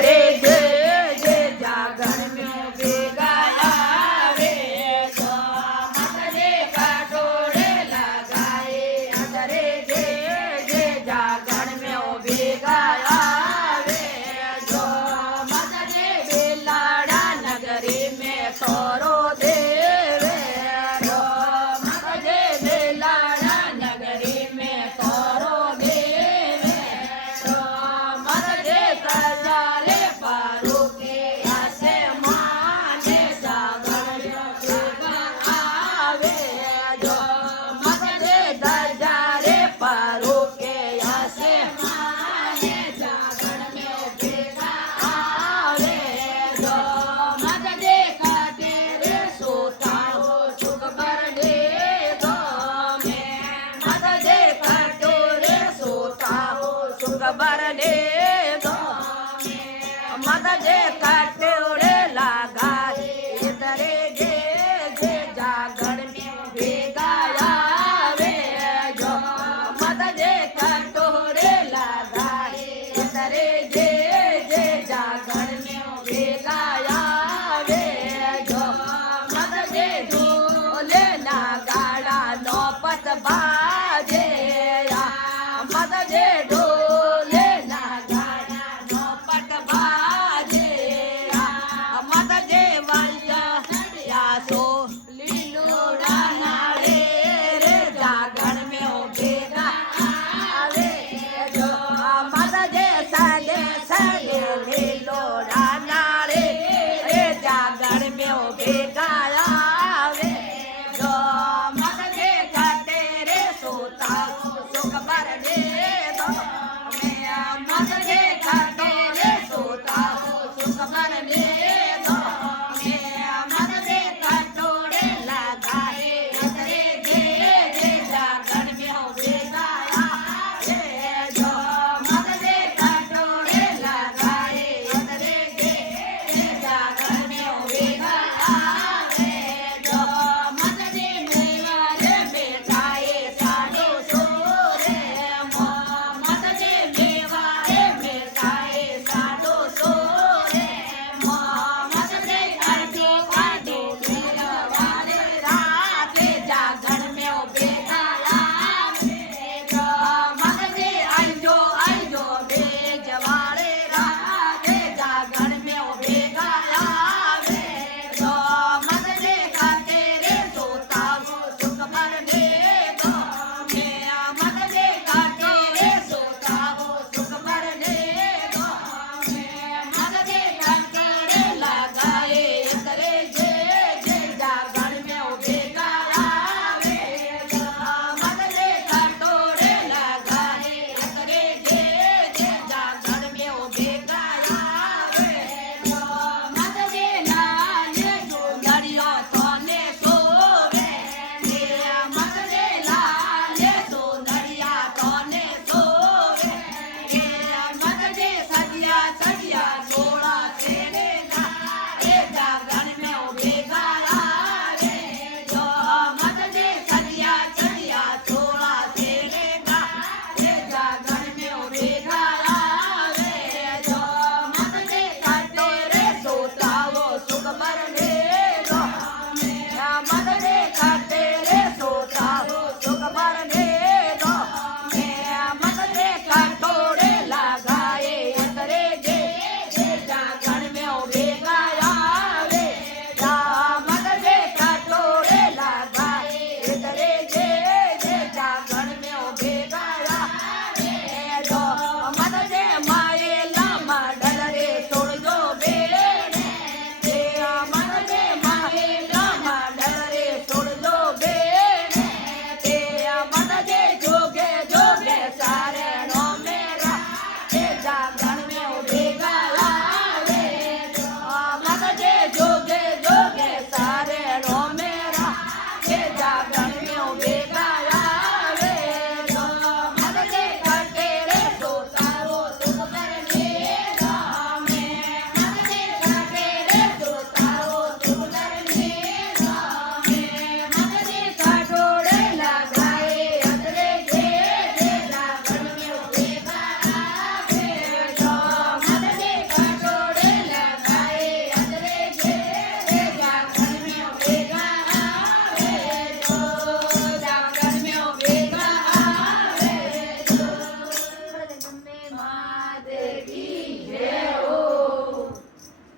इधरे जे जे जागरण में बेगा आवे जो मत जे कटोरे लगाए इधरे जे जे जागरण में बेगा आवे जो मत जे बेलाड़ा नगरी में तोरो देवे जो मत जे बेलाड़ा नगरी में तोरो देवे जो मत जे कजाले पारो के आसे माने जागरण में आवे जो मत जे दजारे पारो के आसे माने जागरण में बेगा आवे जो मत जे काटेरे सोता हो सुख बरडे दो में मत जे कटोरे सोता हो सुख बरडे दो में मत जे कटोरे लगाए इधरे जे जे जागरण में बेगा आवे जो मत जे कटोरे लगाए इधरे जे जे जागरण में बेगा